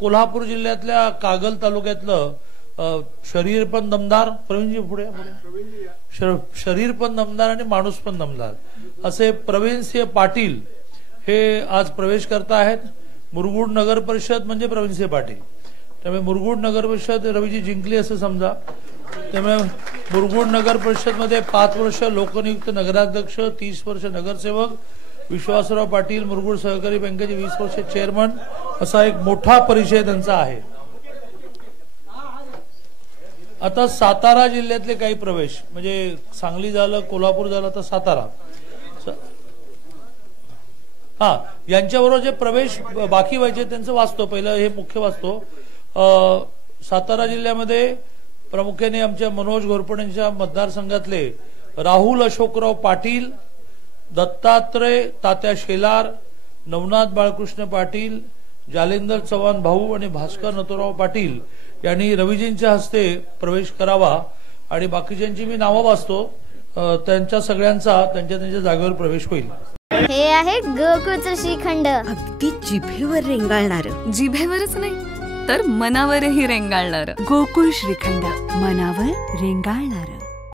कोल्हापूर जिल्ह्यातल्या कागल तालुक्यातलं शरीर पण दमदार, प्रवीणजी पुढे शरीर पण दमदार आणि माणूस पण दमदार असे प्रवीणसिंह पाटील हे आज प्रवेश करत आहेत। मुरगुड नगर परिषद म्हणजे प्रवीणसिंह पाटील, त्यामुळे मुरगुड नगर परिषद रवीजी जिंकली असं समजा। त्यामुळे मुरगुड नगर परिषद मध्ये 5 वर्ष लोकनियुक्त नगराध्यक्ष, 30 वर्ष नगरसेवक, विश्वासराव पाटील मुरगुड सहकारी बँकेचे 20 वर्ष चेअरमन असा एक मोठा परिचय त्यांचा आहे। आता सातारा जिल्ह्यातले काही प्रवेश म्हणजे सांगली झालं, कोल्हापूर झालं, तर सातारा यांच्याबरोबर जे प्रवेश बाकी व्हायचे त्यांचं वाचतो। पहिलं हे मुख्य वाचतो। सातारा जिल्ह्यामध्ये प्रामुख्याने आमच्या मनोज घोरपडेंच्या मतदारसंघातले राहुल अशोकराव पाटील, दत्तात्रय तात्या शेलार, नवनाथ बाळकृष्ण पाटील, जालेंदर चव्हाण भाऊ आणि भास्कर नथुराव पाटील यांनी रवीजींच्या हस्ते प्रवेश करावा आणि बाकीच्यांची मी नावं वाचतो, त्यांच्या सगळ्यांचा त्यांच्या जागेवर प्रवेश होईल। हे आहे गोकुळचं श्रीखंड, अगदी जिभेवर रेंगाळणार, जिभेवरच नाही तर मनावरही रेंगाळणार। गोकुळ श्रीखंड, मनावर रेंगाळणार।